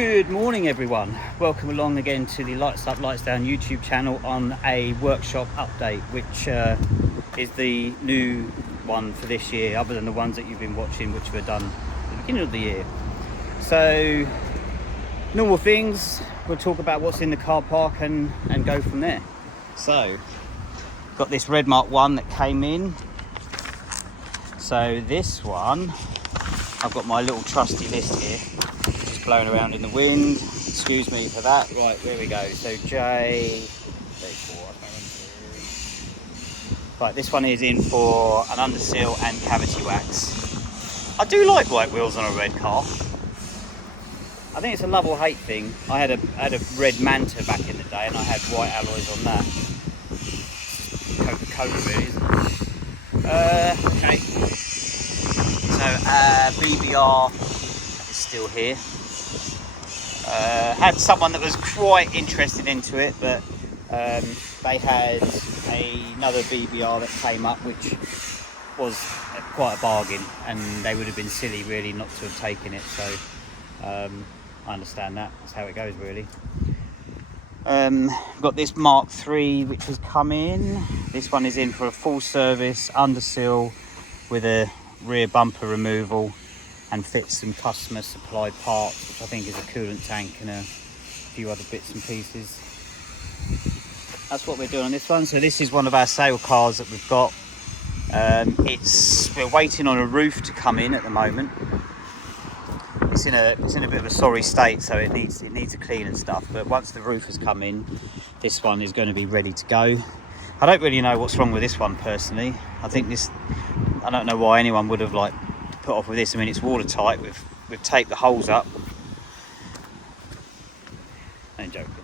Good morning everyone, welcome along again to the Lights Up Lights Down YouTube channel on a workshop update, which is the new one for this year, other than the ones that you've been watching which were done at the beginning of the year. So normal things, we'll talk about what's in the car park and go from there. So got this red Mark 1 that came in. So this one, I've got my little trusty list here, just blowing around in the wind. Excuse me for that. Right, there we go. So right, this one is in for an underseal and cavity wax. I do like white wheels on a red car. I think it's a love or hate thing. I had a red Manta back in the day, and I had white alloys on that. Coca-Cola, really, isn't it? Okay. So BBR is still here. Had someone that was quite interested into it, but they had another BBR that came up, which was quite a bargain, and they would have been silly really not to have taken it. So I understand that. That's how it goes, really. Got this Mark 3 which has come in. This one is in for a full service underseal with a rear bumper removal, and fits some customer supplied parts, which I think is a coolant tank and a few other bits and pieces. That's what we're doing on this one. So this is one of our sale cars that we've got. We're waiting on a roof to come in at the moment. It's in a bit of a sorry state, so it needs a clean and stuff. But once the roof has come in, this one is going to be ready to go. I don't really know what's wrong with this one personally. I don't know why anyone would have put off with this. I mean, it's watertight. We've taped the holes up. I'm joking.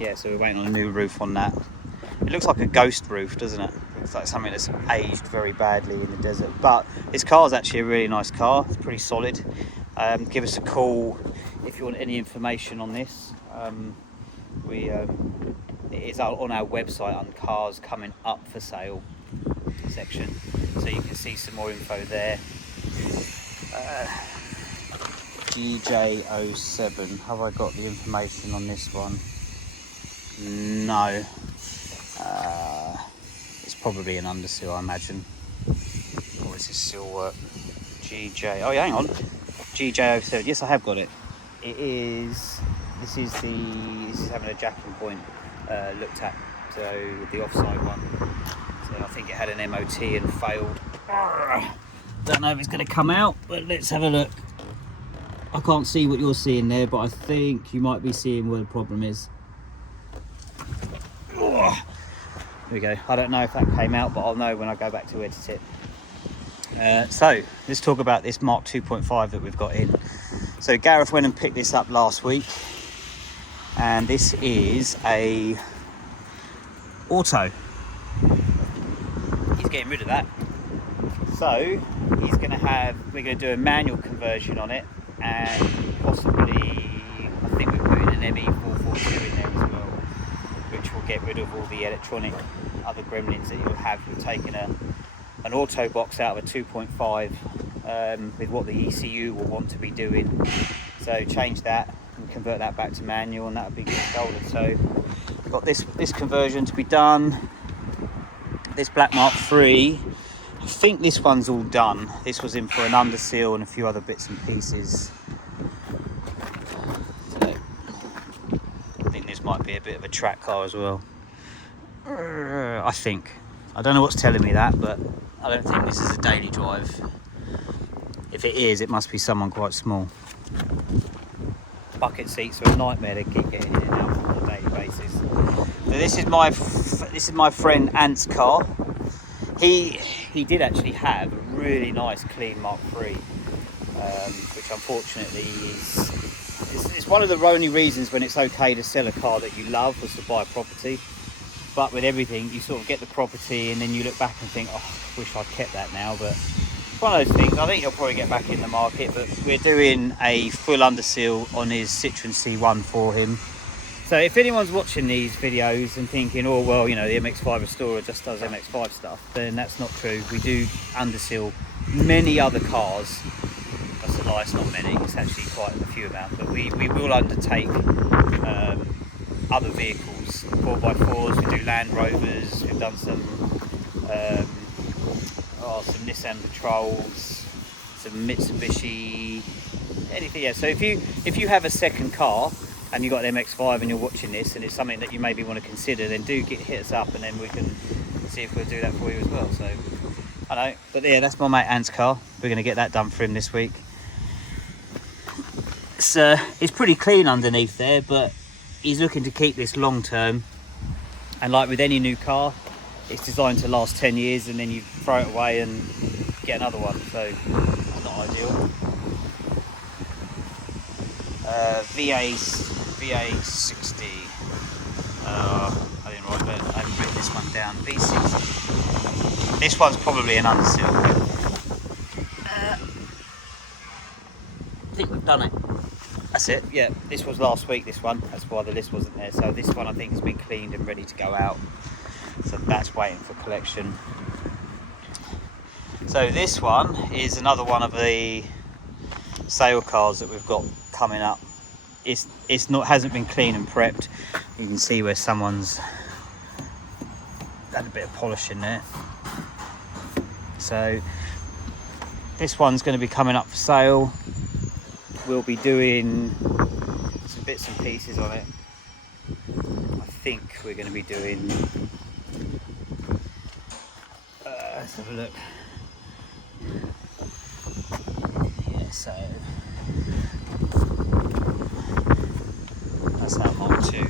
Yeah, so we're waiting on a new roof on that. It looks like a ghost roof, doesn't it? It's like something that's aged very badly in the desert. But this car is actually a really nice car. It's pretty solid. Give us a call if you want any information on this. It is on our website on cars coming up for sale section, so you can see some more info there. GJ07, have I got the information on this one? No. It's probably an underseal, I imagine. Or is this seal work? GJ, oh yeah, hang on. GJ07, yes, I have got it. It is, this is having a jacking point looked at, so the offside one. So I think it had an MOT and failed. Don't know if it's going to come out, but let's have a look. I can't see what you're seeing there, but I think you might be seeing where the problem is. Here we go. I don't know if that came out, but I'll know when I go back to edit it. So let's talk about this Mark 2.5 that we've got in. So Gareth went and picked this up last week, and this is a auto. He's getting rid of that. So we're going to do a manual conversion on it, and possibly, I think we're putting an ME442 in there as well, which will get rid of all the electronic other gremlins that you'll have with taking an auto box out of a 2.5 with what the ECU will want to be doing. So change that and convert that back to manual, and that would be good golden. So we've got this conversion to be done. This Black Mark 3, I think this one's all done. This was in for an underseal and a few other bits and pieces. So I think this might be a bit of a track car as well. I think. I don't know what's telling me that, but I don't think this is a daily drive. If it is, it must be someone quite small. Bucket seats are a nightmare to keep getting in and out on a daily basis. So this is my friend Ant's car. He did actually have a really nice clean Mark 3, which unfortunately is one of the only reasons when it's okay to sell a car that you love was to buy a property. But with everything, you sort of get the property and then you look back and think, oh, I wish I'd kept that now. But it's one of those things. I think he'll probably get back in the market, but we're doing a full underseal on his Citroen C1 for him. So if anyone's watching these videos and thinking, oh, well, you know, the MX5 restorer just does MX5 stuff, then that's not true. We do underseal many other cars. That's a lie, it's not many, it's actually quite a few amount, but we will undertake other vehicles, 4x4s, we do Land Rovers, we've done some Nissan Patrols, some Mitsubishi, anything. Yeah. So if you have a second car and you've got an MX5 and you're watching this and it's something that you maybe want to consider, then do hit us up and then we can see if we'll do that for you as well. So I know, but yeah, that's my mate Ant's car. We're going to get that done for him this week. It's pretty clean underneath there, but he's looking to keep this long term, and like with any new car, it's designed to last 10 years and then you throw it away and get another one, so it's not ideal. VA60. I didn't write that. I haven't written this one down. V60. This one's probably an underseal. I think we've done it. That's it. Yeah, this was last week. This one. That's why the list wasn't there. So this one I think has been cleaned and ready to go out. So that's waiting for collection. So this one is another one of the sale cars that we've got coming up. Hasn't been clean and prepped. You can see where someone's had a bit of polish in there. So this one's going to be coming up for sale. We'll be doing some bits and pieces on it. I think we're going to be doing let's have a look. Yeah, so that's our Mark II.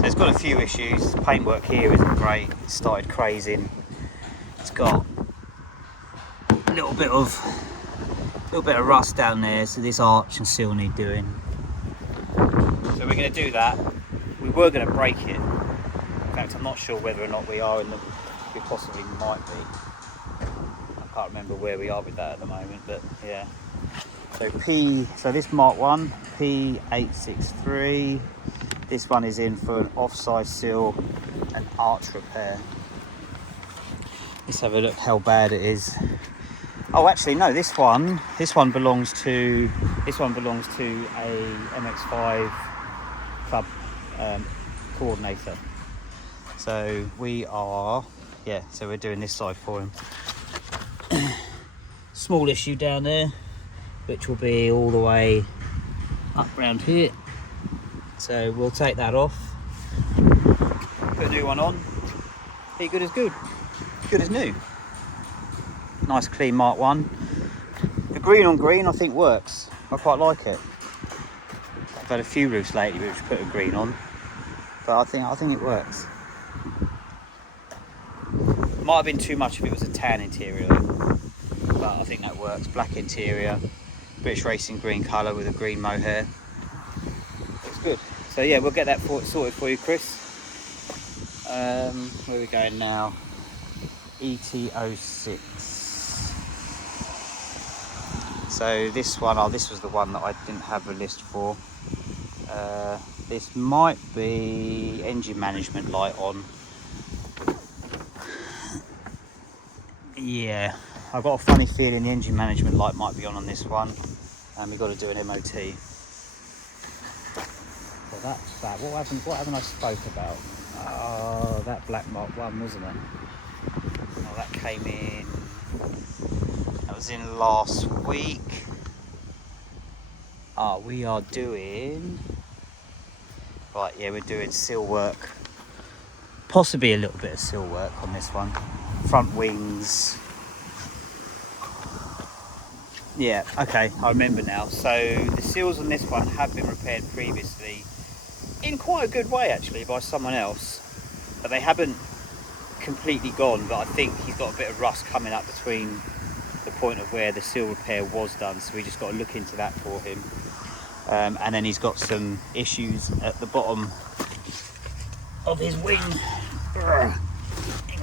So it's got a few issues. The paintwork here isn't great. It started crazing. It's got a little bit of rust down there, so this arch and seal need doing. So we're going to do that. We were going to break it. In fact, I'm not sure whether or not we are in the. We possibly might be. I can't remember where we are with that at the moment, but yeah. So this Mark 1 P863. This one is in for an offside seal and arch repair. Let's have a look how bad it is. Oh, actually, no. This one belongs to a MX5 club coordinator. So we're doing this side for him. Small issue down there, which will be all the way up round here. So we'll take that off, put a new one on. Be good as good as new. Nice clean Mark 1. The green on green I think works. I quite like it. I've had a few roofs lately which put a green on, but I think it works. Might have been too much if it was a tan interior, but I think that works. Black interior, British Racing green colour with a green mohair. Looks good. So yeah, we'll get that sorted for you, Chris. Where are we going now? ET06. So this one, this was the one that I didn't have a list for. This might be engine management light on. Yeah, I've got a funny feeling the engine management light might be on this one, and we've got to do an MOT. So that's that. What haven't I spoke about? Oh, that black Mark 1, wasn't it? Oh, that came in. That was in last week. We are doing. Right, yeah, we're doing seal work. Possibly a little bit of seal work on this one. Front wings. Yeah, okay, I remember now. So the seals on this one have been repaired previously in quite a good way actually by someone else, but they haven't completely gone. But I think he's got a bit of rust coming up between the point of where the seal repair was done, so we just got to look into that for him. And then he's got some issues at the bottom of his wing. Hang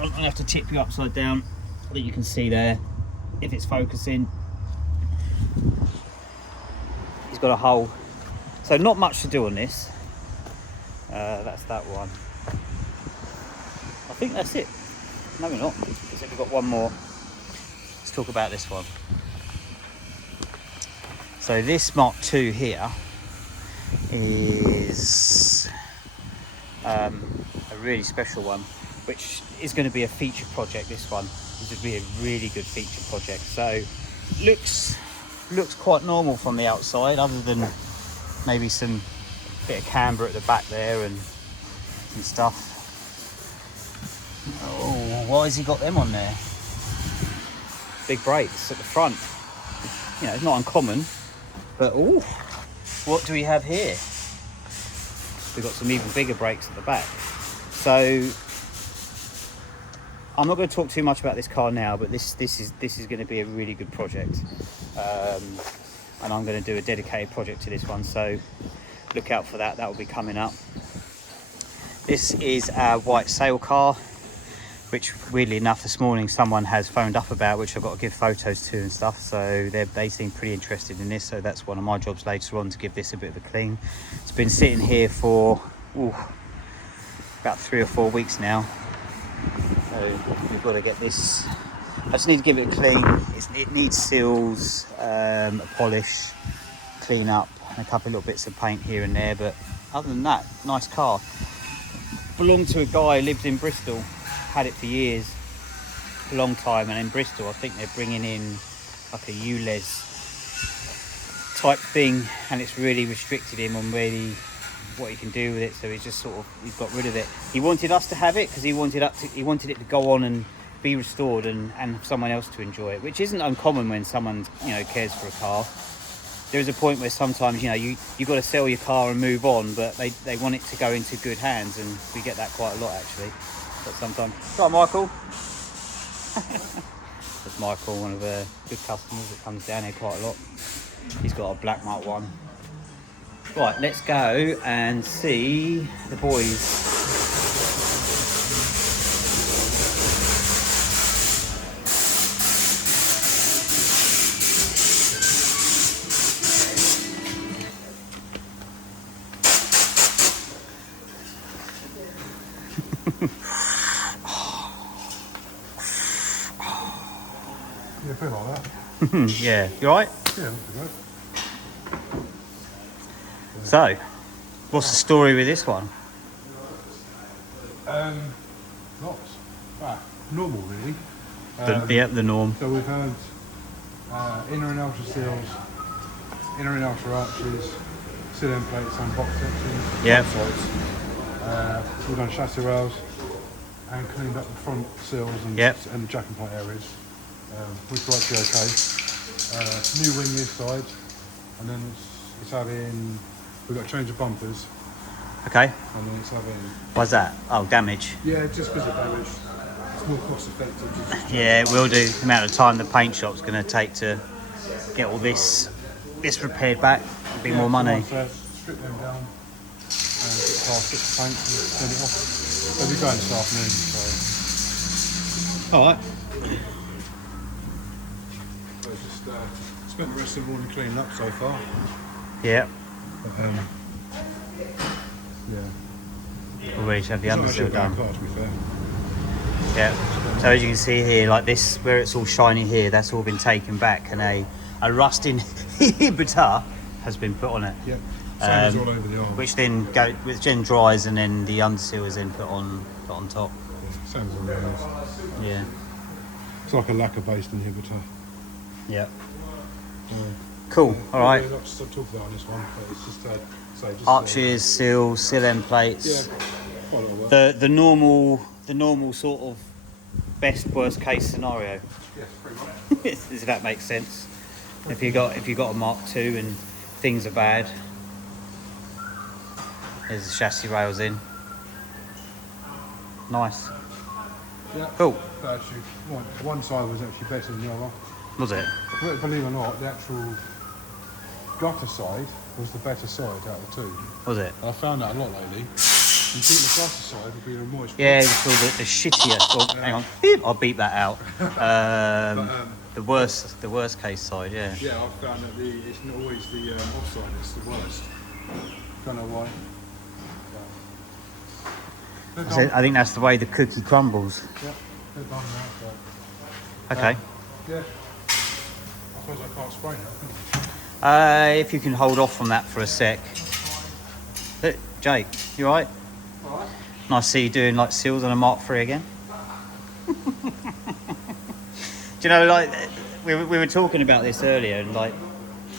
on, I'm going to have to tip you upside down so that you can see there if it's focusing. He's got a hole, so not much to do on this. That's that one. I think that's it. No, we're not. We've got one more. Let's talk about this one. So this Mark II here is a really special one, which is going to be a feature project. This one is going to be a really good feature project. So looks quite normal from the outside, other than maybe some bit of camber at the back there and stuff. Oh, why has he got them on there? Big brakes at the front. You know, it's not uncommon, but oh, what do we have here? We've got some even bigger brakes at the back. So I'm not going to talk too much about this car now, but this is going to be a really good project, and I'm going to do a dedicated project to this one. So look out for that. That will be coming up. This is our white sail car, which weirdly enough this morning someone has phoned up about, which I've got to give photos to and stuff. So they seem pretty interested in this. So that's one of my jobs later on, to give this a bit of a clean. It's been sitting here for about 3 or 4 weeks now. So we've got to get this. I just need to give it a clean. It needs seals, a polish, clean up, and a couple of little bits of paint here and there. But other than that, nice car. Belonged to a guy who lived in Bristol. Had it for years, a long time, and in Bristol I think they're bringing in like a ULEZ type thing, and it's really restricted him on really what he can do with it. So he's got rid of it. He wanted us to have it because he wanted it to go on and be restored and someone else to enjoy it, which isn't uncommon when someone, you know, cares for a car. There's a point where sometimes, you know, you've got to sell your car and move on, but they want it to go into good hands, and we get that quite a lot actually. But sometimes. Right, Michael. That's Michael, one of the good customers that comes down here quite a lot. He's got a black Mark 1. Right, let's go and see the boys. Yeah, a bit like that. Yeah, you alright? Yeah, not too bad. So, what's the story with this one? Lots. Normal really. The norm. So we've had inner and outer seals, inner and outer arches, seal end plates and box sections. Yeah. Sides. We've done chassis rails and cleaned up the front seals and the jack and point areas. Which are actually okay. New wing this side, and then it's having, we've got to change the bumpers. Okay. And then it's having... Why's that? Oh, damage. Yeah, just because of damage. It's more cost effective to just... Yeah, it will do. The amount of time the paint shop's going to take to get all this repaired back. It'll be more money. Strip them down and get the car, strip the paint and send it off. They'll be going this afternoon, so... Alright. So just spent the rest of the morning cleaning up so far. Yeah. But, yeah. We'll ready to have the undersill done. Car, to be fair. Yeah. So as you can see here, like this, where it's all shiny here, that's all been taken back, and a rusting inhibitor has been put on it. Yep. Same as all over the arm. Which then dries, and then the undersill is then put on top. Yeah, same as all the others. Yeah. It's like a lacquer-based inhibitor. Yeah. Cool. All right. Not to talk about on this one, but it's just arches, seals, seal end plates. Yeah. Quite a lot of work. The normal sort of best worst case scenario. Yes, pretty much. If that makes sense. If you got a Mark II and things are bad, there's the chassis rails in. Nice. Yeah. Cool. But actually, one side was actually better than the other. Was it? But believe it or not, the actual gutter side was the better side out of the two. Was it? I found that a lot lately. You think the gutter side would be the more expensive. Yeah, it's all the shittier. Oh, hang on. Beep. I'll beep that out. The worst case side, yeah. Yeah, I've found that it's not always the offside, it's the worst. Don't know why. I think that's the way the cookie crumbles. Yeah, they're done now, but... Okay. Yeah. I suppose I can't spray now, can I? If you can hold off from that for a sec. Look, Jake, you alright? Alright. Nice to see you doing like seals on a Mark III again. Do you know, like, we were talking about this earlier, and like,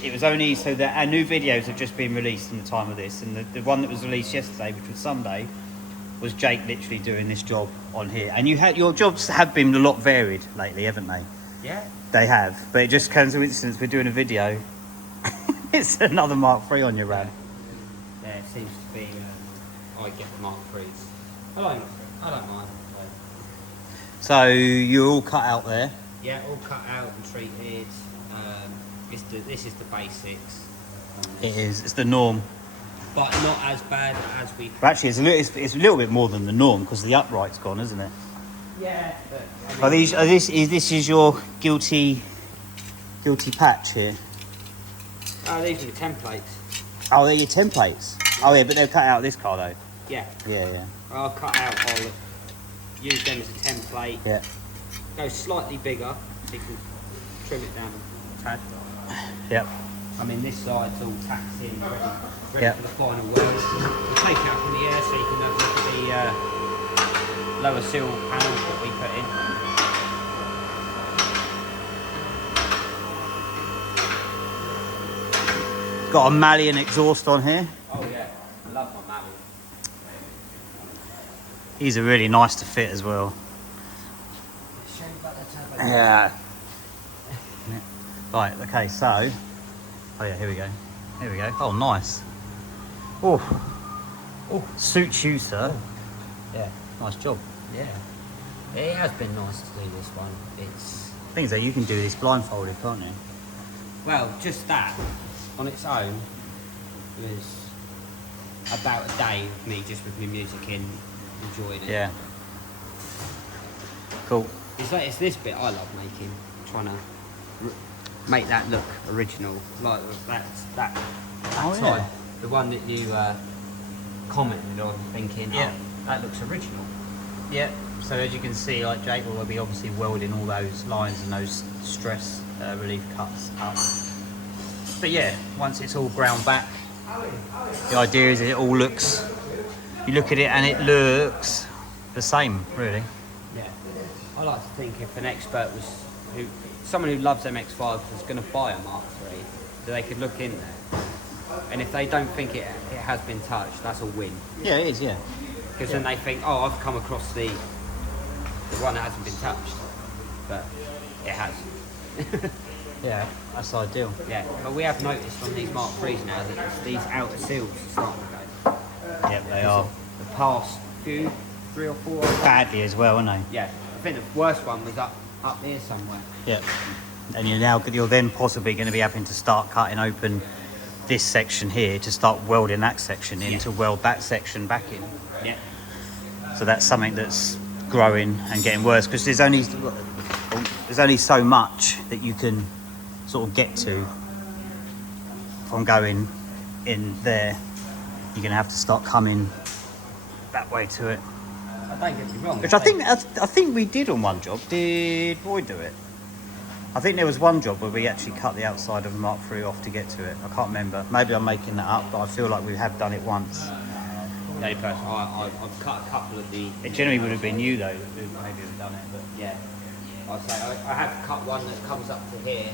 it was only so that our new videos have just been released in the time of this, and the one that was released yesterday, which was Sunday, was Jake literally doing this job on here. And your jobs have been a lot varied lately, haven't they? Yeah. They have, but it just coincidence we're doing a video. It's another Mark III on your rad. Yeah, it seems to be. I get the Mark IIIs. I don't mind. So you're all cut out there. Yeah, all cut out and treated. This is the basics. It is. It's the norm. But not as bad as we. But actually, it's a little bit more than the norm because the upright's gone, isn't it? Yeah. But, This is your guilty patch here. oh, these are the templates. Oh, they're your templates. Oh yeah, but they're cut out of this car though. Yeah. Yeah. I'll cut out. I'll use them as a template. Yeah. Go slightly bigger so you can trim it down a tad. Yep. I mean, this side's all tacked in, ready Yep. for the final weld. We'll take it out from the air so you can look at the lower sill panels that we put in. It's got a Malian exhaust on here. Oh yeah, I love my Mavic. These are really nice to fit as well. Yeah. Right, okay, so... Oh yeah, here we go. Here we go. Oh, nice. Oh, suits you, sir. Yeah, Nice job. yeah. It has been nice to do this one. It's, Things that you can do this blindfolded, can't you? well, just that on its own was about a day of me just with my music in, enjoying it. Yeah. Cool. It's this bit I love making, trying to make that look original, like that Oh, side, yeah. the one that you commented on, thinking, Yeah. oh, that looks original. Yeah. So as you can see, like Jake will be obviously welding all those lines and those stress relief cuts up. But yeah, once it's all ground back, the idea is it all looks. You look at it and it looks the same, really. Yeah, I like to think if an expert someone who loves MX5 was going to buy a Mark III, that they could look in there, and if they don't think it has been touched, that's a win. Yeah, it is. Yeah. Because then they think, oh, I've come across the one that hasn't been touched, but it has. Yeah, that's ideal. Yeah, but we have noticed on these Mark IIIs now that these outer seals are starting to go. Yeah, they are The past few, 3 or 4. badly as well, aren't they? Yeah, I think the worst one was up here somewhere. Yeah. And you're then possibly going to be having to start cutting open this section here to start welding that section in, to weld that section back in. Yeah. So that's something that's growing and getting worse because there's only so much that you can sort of get to from going in there. You're going to have to start coming that way to it. I don't get me wrong. Which I think we did on one job. Did Roy do it? I think there was one job where we actually cut the outside of a Mark III off to get to it. I can't remember. Maybe I'm making that up, but I feel like we have done it once. The only person I've cut a couple of the. It generally would have been you though that maybe have done it, but Yeah. I'd say I have cut one that comes up to here,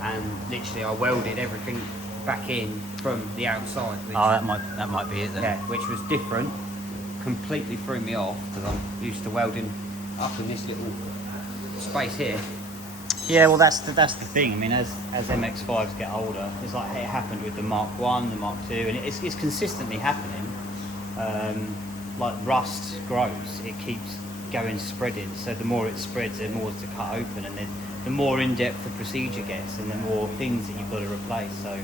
and literally I welded everything back in from the outside. Which, that might be it then. yeah, which was different. Completely threw me off because I'm used to welding up in this little space here. Yeah, well that's the thing. I mean, as MX5s get older, it's like it happened with the Mark 1, the Mark 2, and it's consistently happening. Like rust grows, it keeps going spreading. So the more it spreads, the more to cut open, and then the more in depth the procedure gets, and the more things that you've got to replace. So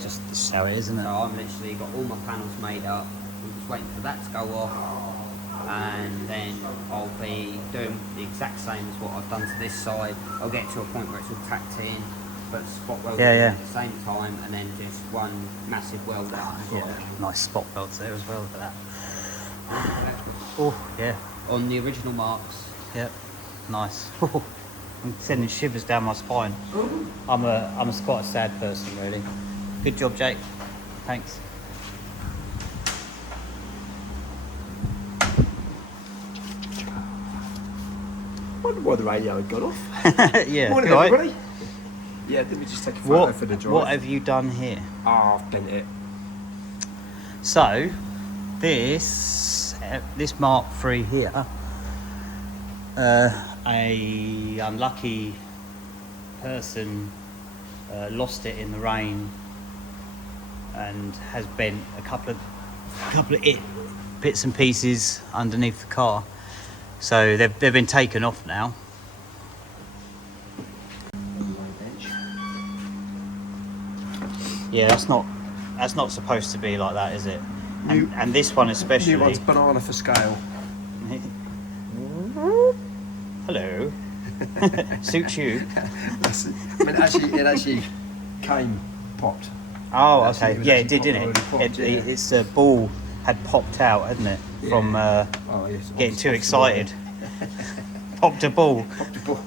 just how it is, isn't it? So I'm literally got all my panels made up. I'm just waiting for that to go off. And then I'll be doing the exact same as what I've done to this side. I'll get to a point where it's all tacked in, but spot welding at the same time, and then just one massive weld out. Yeah, nice spot welds there as well for that. Oh, yeah. On the original marks. Yep, nice. I'm sending shivers down my spine. I'm quite a sad person, really. Good job, Jake. Thanks. Wonder why the radio had gone off. Yeah. Morning, right. everybody. Yeah, let me just take a photo for the drive. What have you done here? I've bent it. So, this Mark III here, a unlucky person lost it in the rain and has bent a couple of bits and pieces underneath the car. So they've been taken off now. Yeah, that's not supposed to be like that, is it? And this one especially. New one's banana for scale. Hello. Suits you. I mean, it actually came popped. Oh, Actually, okay. it was Yeah, it actually did, didn't it? popped, yeah. It's the ball had popped out, hadn't it? From Oh, yes, getting too off the excited. Popped a ball. Popped a ball.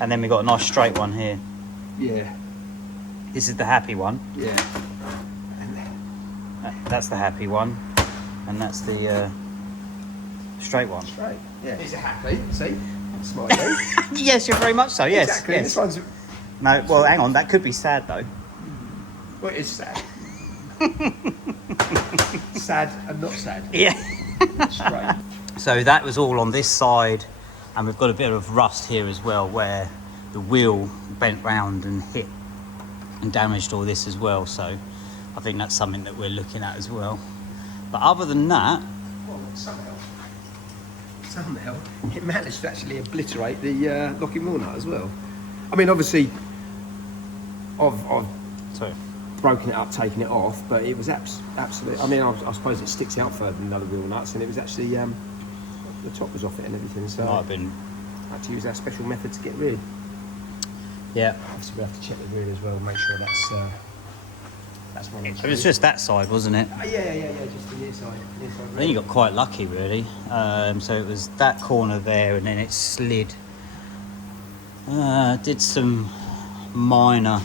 And then we got a nice straight one here. Yeah, This is the happy one. yeah. That's the happy one. And that's the straight one. Straight. Yeah. Is it happy? See? Smiley. Yes, you're very much so. Yes. Exactly. Yes. This one's. No, well, hang on. That could be sad though. Well, it is sad. Sad and not sad. Yeah. Straight. So that was all on this side, and we've got a bit of rust here as well, where the wheel bent round and hit and damaged all this as well. So I think that's something that we're looking at as well. But other than that, Well, somehow it managed to actually obliterate the locking wheel nut as well. I mean, obviously, I've sorry. broken it up, taken it off, but it was absolutely. I mean, I suppose it sticks out further than the other wheel nuts, and it was actually the top was off it and everything. So Might have been. I had to use our special method to get rid. Yeah. Obviously, we have to check the wheel as well and make sure that's one. It was just that side, wasn't it? Yeah, just the near side. I think you got quite lucky, really. So it was that corner there, and then it slid. Did some minor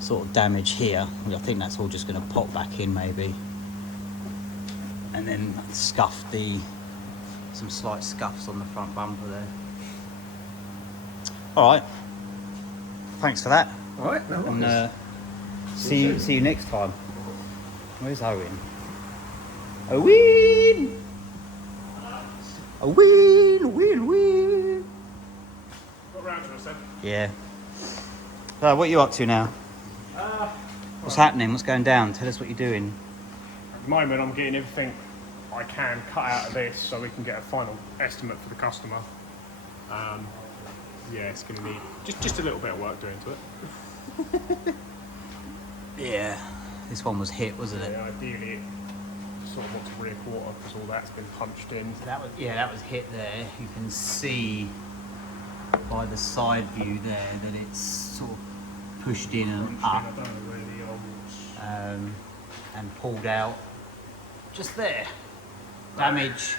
sort of damage here. I think that's all just going to pop back in, maybe. And then scuffed some slight scuffs on the front bumper there. All right. Thanks for that. All right, no worries. And see you next time. Where's Owen? Owen! Owen! Got round to us then. Yeah. So, what are you up to now? What's happening? What's going down? Tell us what you're doing. At the moment, I'm getting everything I can cut out of this so we can get a final estimate for the customer. Yeah, it's going to need just a little bit of work doing to it. Yeah. This one was hit, wasn't it? Yeah, ideally, it sort of wants a rear quarter because all that's been punched in. So that was hit there. You can see by the side view there that it's sort of pushed in and I up. don't know where the was. And pulled out just there. Damage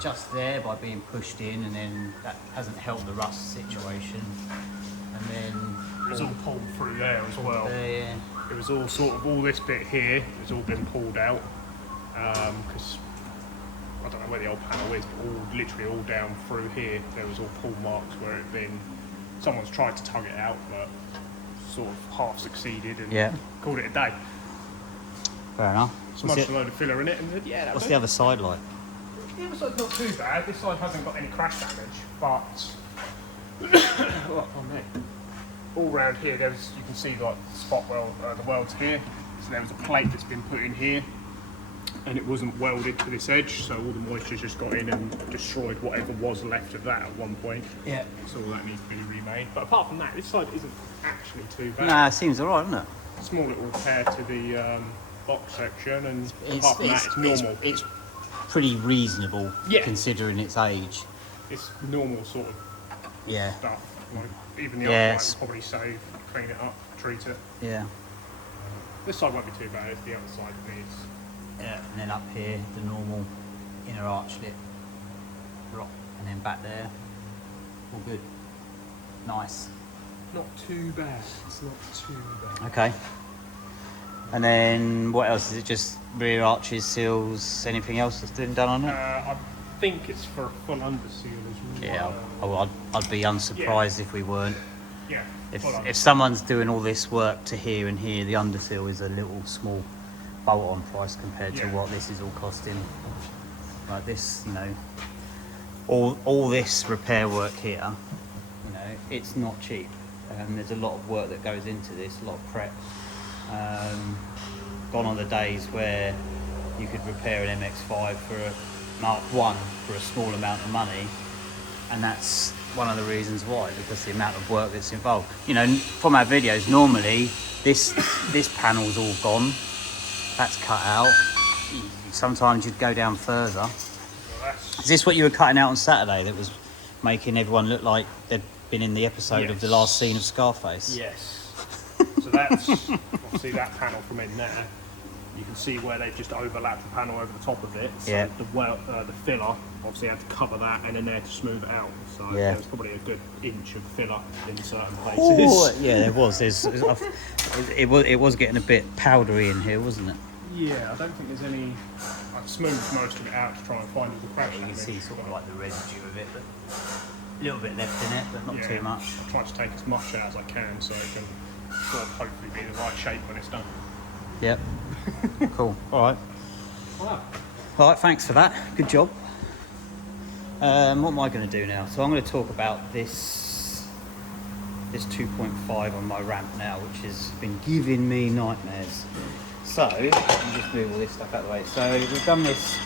just there by being pushed in, and then that hasn't helped the rust situation. And then It was all pulled through there as well. there, It was all sort of all this bit here has all been pulled out because I don't know where the old panel is, but literally all down through here there was all pull marks where it had been. Someone's tried to tug it out, but sort of half succeeded and called it a day. fair enough. Smudged a load of filler in it and said, yeah, that's What's the other side like? The other side's not too bad. This side hasn't got any crash damage, but all round here, you can see like spot weld, the welds here. So there was a plate that's been put in here, and it wasn't welded to this edge, so all the moisture just got in and destroyed whatever was left of that at one point. Yeah. So all that needs to be remade. But apart from that, this side isn't actually too bad. Nah, it seems alright, doesn't it? Small little tear to the box section, and apart from that, it's normal. It's pretty reasonable considering its age. It's normal sort of stuff. Like even the Yeah, other side will probably save, clean it up, treat it. Yeah. This side won't be too bad. It's the other side that needs. Yeah, and then up here, the normal inner arch lip rock, and then back there. All good. Nice. Not too bad. It's not too bad. Okay. And then what else? Is it just rear arches, seals, anything else that's been done on it? I think it's for a full underseal as well. Yeah, I'd be unsurprised if we weren't. Yeah. If someone's doing all this work to here and here, the underseal is a little small bolt-on price compared to what this is all costing. Like this, you know, all this repair work here, you know, it's not cheap. There's a lot of work that goes into this, a lot of prep. Gone are the days where you could repair an MX5 for a Mark 1 for a small amount of money, and that's one of the reasons why, because the amount of work that's involved. You know, from our videos, normally this panel's all gone, that's cut out. Sometimes you'd go down further. Is this what you were cutting out on Saturday that was making everyone look like they'd been in the episode of the last scene of Scarface? Yes. So that's obviously that panel from in there. You can see where they've just overlapped the panel over the top of it. So the filler obviously had to cover that and in there to smooth it out. So there was probably a good inch of filler in certain places. Oh, yeah, there was. It was getting a bit powdery in here, wasn't it? Yeah, I don't think there's any. I've smoothed most of it out to try and find all the crash. You can see sort of like the residue of it, but a little bit left in it, but not too much. I try to take as much out as I can so it can sort of hopefully be the right shape when it's done. Yep. Cool. All right. Wow. All right. Thanks for that. Good job. What am I going to do now? So I'm going to talk about this 2.5 on my ramp now, which has been giving me nightmares. So let me just move all this stuff out of the way. So we've done this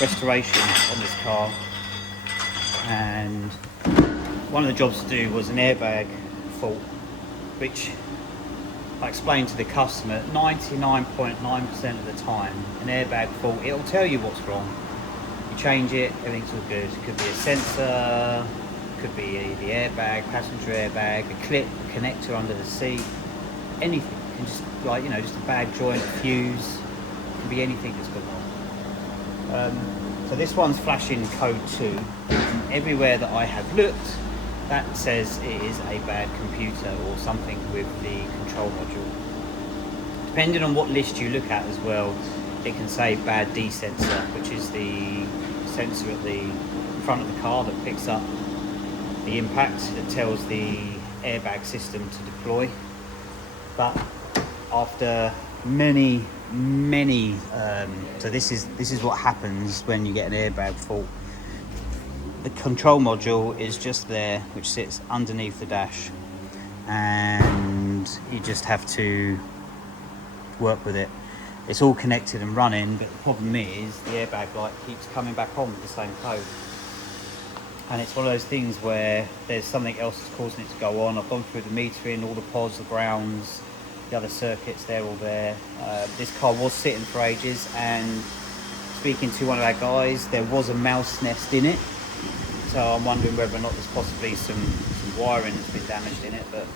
restoration on this car, and one of the jobs to do was an airbag fault, which I explained to the customer, 99.9% of the time, an airbag fault, it'll tell you what's wrong. You change it, everything's all good. It could be a sensor, could be the airbag, passenger airbag, a clip, a connector under the seat, anything. It can just, like, you know, just a bag joint, a fuse, it can be anything that's gone wrong. So this one's flashing code 2. And everywhere that I have looked, that says it is a bad computer or something with the control module. Depending on what list you look at as well, it can say bad D sensor, which is the sensor at the front of the car that picks up the impact, that tells the airbag system to deploy. But after many so this is what happens when you get an airbag fault. The control module is just there, which sits underneath the dash, and you just have to work with it. It's all connected and running, but the problem is the airbag light keeps coming back on with the same code. And it's one of those things where there's something else that's causing it to go on. I've gone through the metering, all the pods, the grounds, the other circuits, they're all there. This car was sitting for ages, and speaking to one of our guys, there was a mouse nest in it. So I'm wondering whether or not there's possibly some wiring that's been damaged in it, but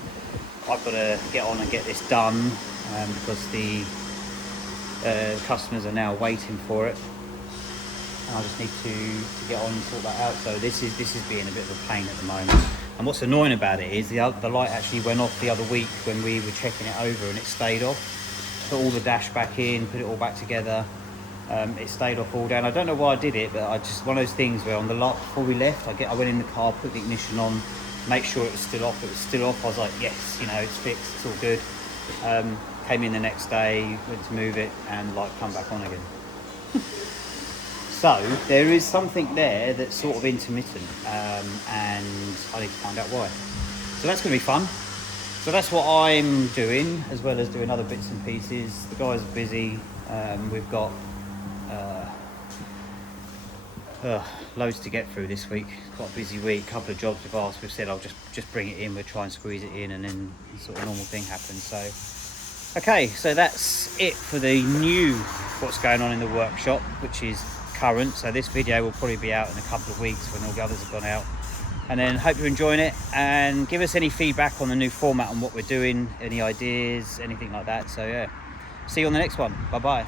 I've got to get on and get this done because the customers are now waiting for it. And I just need to get on and sort that out. So this is being a bit of a pain at the moment. And what's annoying about it is the light actually went off the other week when we were checking it over, and it stayed off. Put all the dash back in, put it all back together. It stayed off all day, and I don't know why I did it, but I just, one of those things where on the lot before we left, I went in the car, put the ignition on, make sure it was still off. It was still off. I was like, yes, you know, it's fixed, it's all good. Came in the next day, went to move it, and light come back on again. So there is something there that's sort of intermittent, and I need to find out why. So that's going to be fun. So that's what I'm doing, as well as doing other bits and pieces. The guys are busy. We've got loads to get through this week. Quite a busy week. A couple of jobs we've asked. We've said I'll just bring it in. We'll try and squeeze it in, and then sort of normal thing happens. So okay, so that's it for the new what's going on in the workshop, which is current. So this video will probably be out in a couple of weeks when all the others have gone out. And then hope you're enjoying it, and give us any feedback on the new format and what we're doing, any ideas, anything like that. So yeah, see you on the next one. Bye bye.